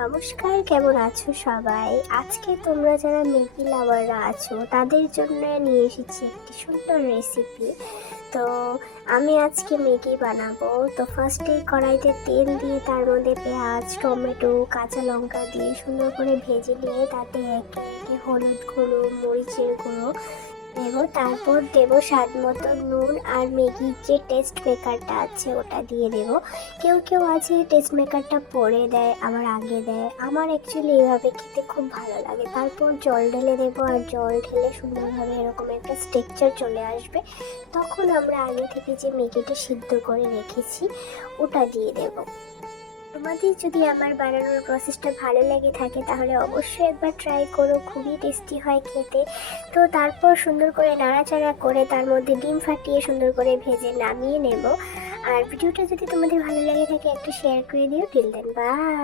নমস্কার, কেমন আছো সবাই? আজকে তোমরা যারা ম্যাগি লাভাররা আছো তাদের জন্য নিয়ে এসেছি একটি সুন্দর রেসিপি। তো আমি আজকে ম্যাগি বানাবো। তো ফার্স্টেই কড়াইতে তেল দিয়ে তার মধ্যে পেঁয়াজ, টমেটো, কাঁচা লঙ্কা দিয়ে সুন্দর করে ভেজে নিয়ে তাতে একে একে হলুদ গুঁড়ো, মরিচের গুঁড়ো দেবো। তারপর দেবো স্বাদ মতো নুন, আর ম্যাগির যে টেস্ট মেকারটা আছে ওটা দিয়ে দেবো। কেউ কেউ আছে টেস্ট মেকারটা পরে দেয়, আবার আগে দেয়। আমার অ্যাকচুয়ালি এইভাবে খেতে খুব ভালো লাগে। তারপর জল ঢেলে দেবো, আর জল ঢেলে সুন্দরভাবে এরকম একটা স্ট্রাকচার চলে আসবে। তখন আমরা আগে থেকে যে ম্যাগিটা সিদ্ধ করে রেখেছি ওটা দিয়ে দেবো। তোমাদের যদি আমার বানানোর প্রসেসটা ভালো লেগে থাকে তাহলে অবশ্যই একবার ট্রাই করো, খুবই টেস্টি হয় খেতে। তো তারপর সুন্দর করে নাড়াচাড়া করে তার মধ্যে ডিম ফাটিয়ে সুন্দর করে ভেজে নামিয়ে নেব। আর ভিডিওটা যদি তোমাদের ভালো লেগে থাকে একটু শেয়ার করে দিও। Till then, by.